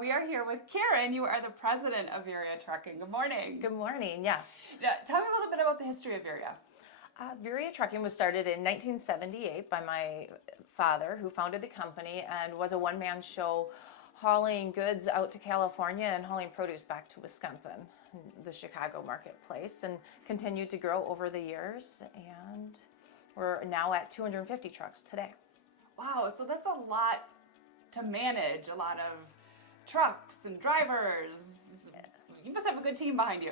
We are here with Karen. You are the president of Veriha Trucking. Good morning. Good morning, yes. Tell me a little bit about the history of Veriha. Veriha Trucking was started in 1978 by my father, who founded the company and was a one-man show hauling goods out to California and hauling produce back to Wisconsin, the Chicago marketplace, and continued to grow over the years. And we're now at 250 trucks today. Wow, so that's a lot to manage, a lot of trucks and drivers. You must have a good team behind you.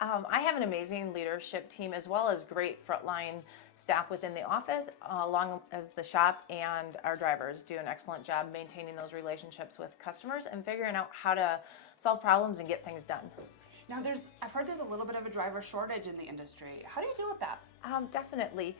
I have an amazing leadership team as well as great frontline staff within the office, along as the shop and our drivers do an excellent job maintaining those relationships with customers and figuring out how to solve problems and get things done. Now, I've heard there's a little bit of a driver shortage in the industry. How do you deal with that? Definitely.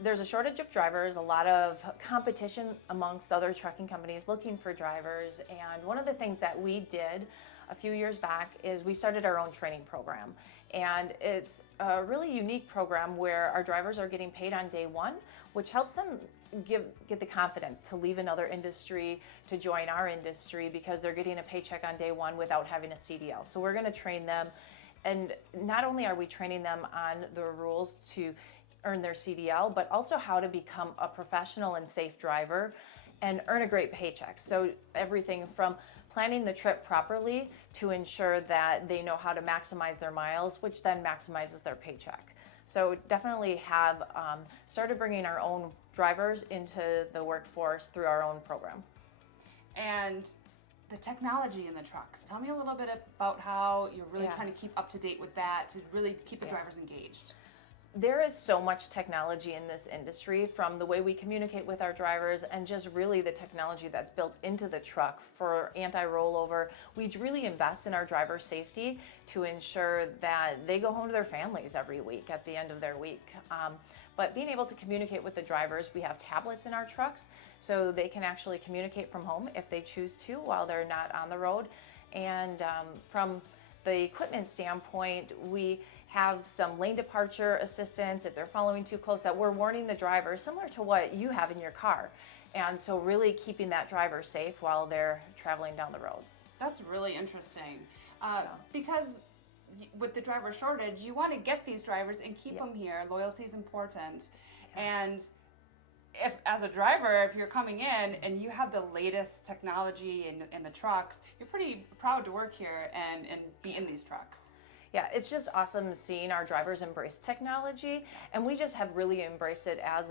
There's a shortage of drivers, a lot of competition amongst other trucking companies looking for drivers. And one of the things that we did a few years back is we started our own training program. And it's a really unique program where our drivers are getting paid on day one, which helps them get the confidence to leave another industry to join our industry because they're getting a paycheck on day one without having a CDL. So we're going to train them. And not only are we training them on the rules to earn their CDL, but also how to become a professional and safe driver and earn a great paycheck. So everything from planning the trip properly to ensure that they know how to maximize their miles, which then maximizes their paycheck. So definitely have started bringing our own drivers into the workforce through our own program. And the technology in the trucks. Tell me a little bit about how you're really trying to keep up to date with that to really keep the drivers engaged. There is so much technology in this industry, from the way we communicate with our drivers and just really the technology that's built into the truck for anti-rollover. We really invest in our driver safety to ensure that they go home to their families every week at the end of their week. But being able to communicate with the drivers, we have tablets in our trucks so they can actually communicate from home if they choose to while they're not on the road. And from the equipment standpoint, we have some lane departure assistance if they're following too close, that we're warning the driver, similar to what you have in your car. And so really keeping that driver safe while they're traveling down the roads. That's really interesting. Because with the driver shortage, you want to get these drivers and keep them here. Loyalty is important. And if, as a driver, if you're coming in and you have the latest technology in the trucks, you're pretty proud to work here and be in these trucks. Yeah, it's just awesome seeing our drivers embrace technology, and we just have really embraced it as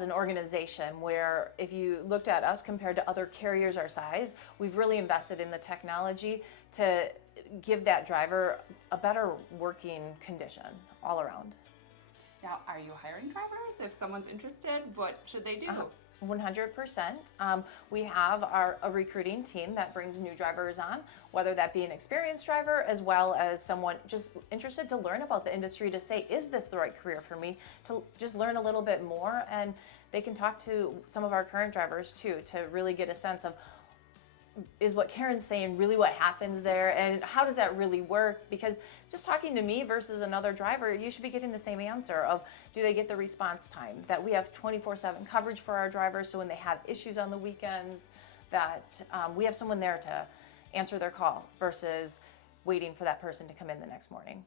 an organization where if you looked at us compared to other carriers our size, we've really invested in the technology to give that driver a better working condition all around. Now, are you hiring drivers? If someone's interested, what should they do? 100%. We have a recruiting team that brings new drivers on, whether that be an experienced driver as well as someone just interested to learn about the industry to say, is this the right career for me? To just learn a little bit more, and they can talk to some of our current drivers too to really get a sense of, is what Karen's saying really what happens there, and how does that really work? Because just talking to me versus another driver, you should be getting the same answer of, do they get the response time? That we have 24/7 coverage for our drivers, so when they have issues on the weekends, that we have someone there to answer their call versus waiting for that person to come in the next morning.